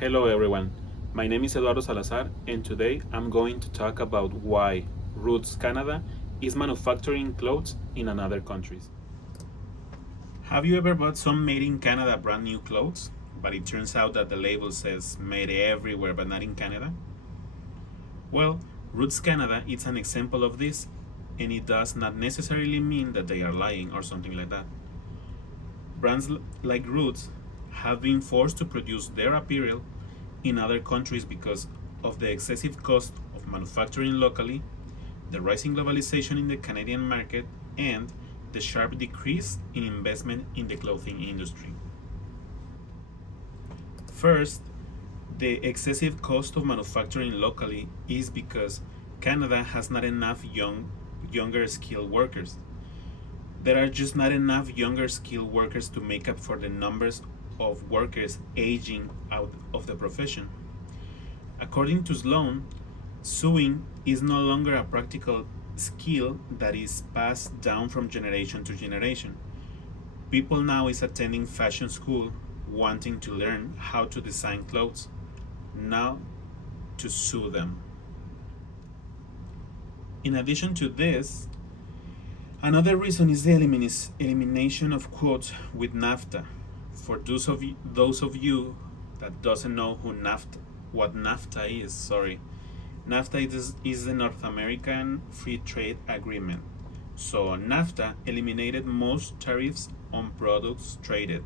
Hello everyone, my name is Eduardo Salazar and today I'm going to talk about why Roots Canada is manufacturing clothes in another countries. Have you ever bought some made in Canada brand new clothes, but it turns out that the label says made everywhere but not in Canada? Well, Roots Canada is an example of this, and it does not necessarily mean that they are lying or something like that. Brands like Roots have been forced to produce their apparel in other countries because of the excessive cost of manufacturing locally, the rising globalization in the Canadian market, and the sharp decrease in investment in the clothing industry. First, the excessive cost of manufacturing locally is because Canada has not enough younger skilled workers. There are just not enough younger skilled workers to make up for the numbers of workers aging out of the profession. According to Sloan, sewing is no longer a practical skill that is passed down from generation to generation. People now is attending fashion school wanting to learn how to design clothes, not to sew them. In addition to this, another reason is the elimination of quotes with NAFTA. For those of you that doesn't know what NAFTA is, sorry, NAFTA is the North American Free Trade Agreement. So NAFTA eliminated most tariffs on products traded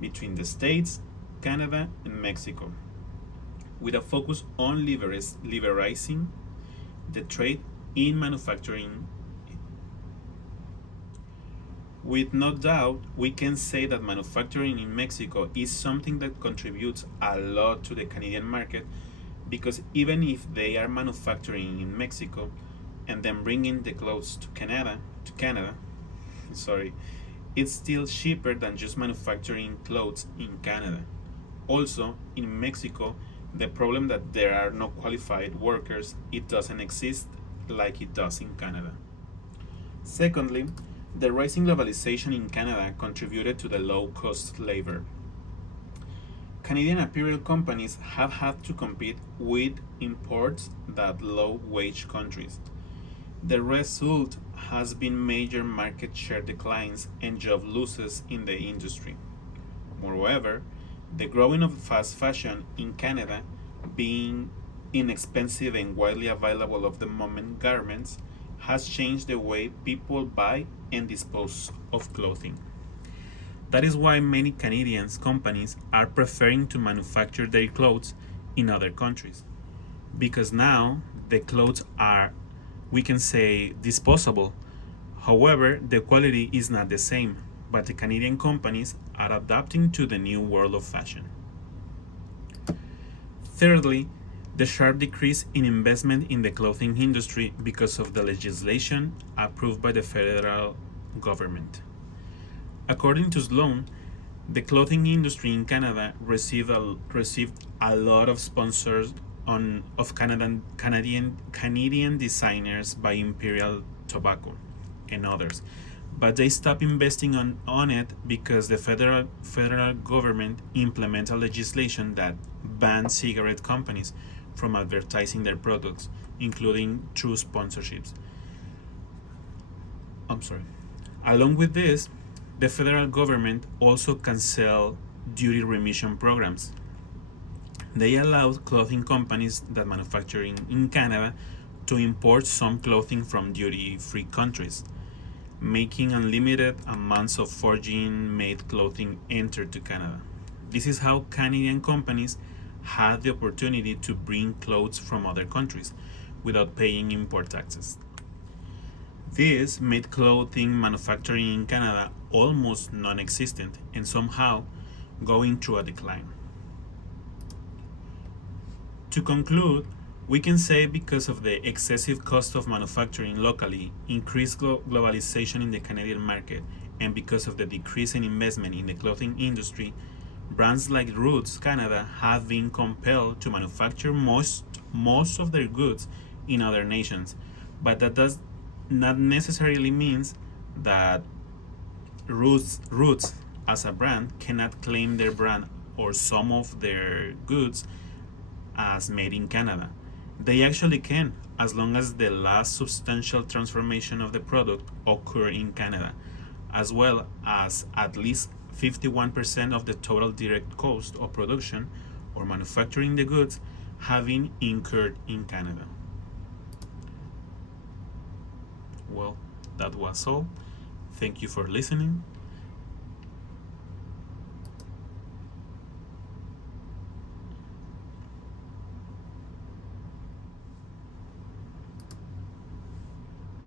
between the States, Canada, and Mexico, with a focus on liberalizing the trade in manufacturing. With no doubt, we can say that manufacturing in Mexico is something that contributes a lot to the Canadian market because even if they are manufacturing in Mexico and then bringing the clothes to Canada, sorry, it's still cheaper than just manufacturing clothes in Canada. Also, in Mexico, the problem that there are no qualified workers, it doesn't exist like it does in Canada. Secondly, the rising globalization in Canada contributed to the low cost labor. Canadian apparel companies have had to compete with imports that low wage countries. The result has been major market share declines and job losses in the industry. Moreover, the growing of fast fashion in Canada, being inexpensive and widely available of the moment garments, has changed the way people buy and dispose of clothing. That is why many Canadian companies are preferring to manufacture their clothes in other countries. Because now the clothes are, we can say, disposable. However, the quality is not the same, but the Canadian companies are adapting to the new world of fashion. Thirdly, the sharp decrease in investment in the clothing industry because of the legislation approved by the federal government. According to Sloan, the clothing industry in Canada received a lot of sponsors of Canadian designers by Imperial Tobacco and others, but they stopped investing on it because the federal government implemented legislation that banned cigarette companies from advertising their products, including through sponsorships. I'm sorry. Along with this, the federal government also canceled duty remission programs. They allowed clothing companies that manufacture in Canada to import some clothing from duty-free countries, making unlimited amounts of foreign made clothing enter to Canada. This is how Canadian companies had the opportunity to bring clothes from other countries without paying import taxes. This made clothing manufacturing in Canada almost non existent and somehow going through a decline. To conclude, we can say because of the excessive cost of manufacturing locally, increased globalization in the Canadian market, and because of the decrease in investment in the clothing industry, brands like Roots Canada have been compelled to manufacture most of their goods in other nations. But that does not necessarily means that Roots as a brand cannot claim their brand or some of their goods as made in Canada. They actually can, as long as the last substantial transformation of the product occur in Canada, as well as at least 51% of the total direct cost of production or manufacturing the goods having incurred in Canada. Well, that was all. Thank you for listening.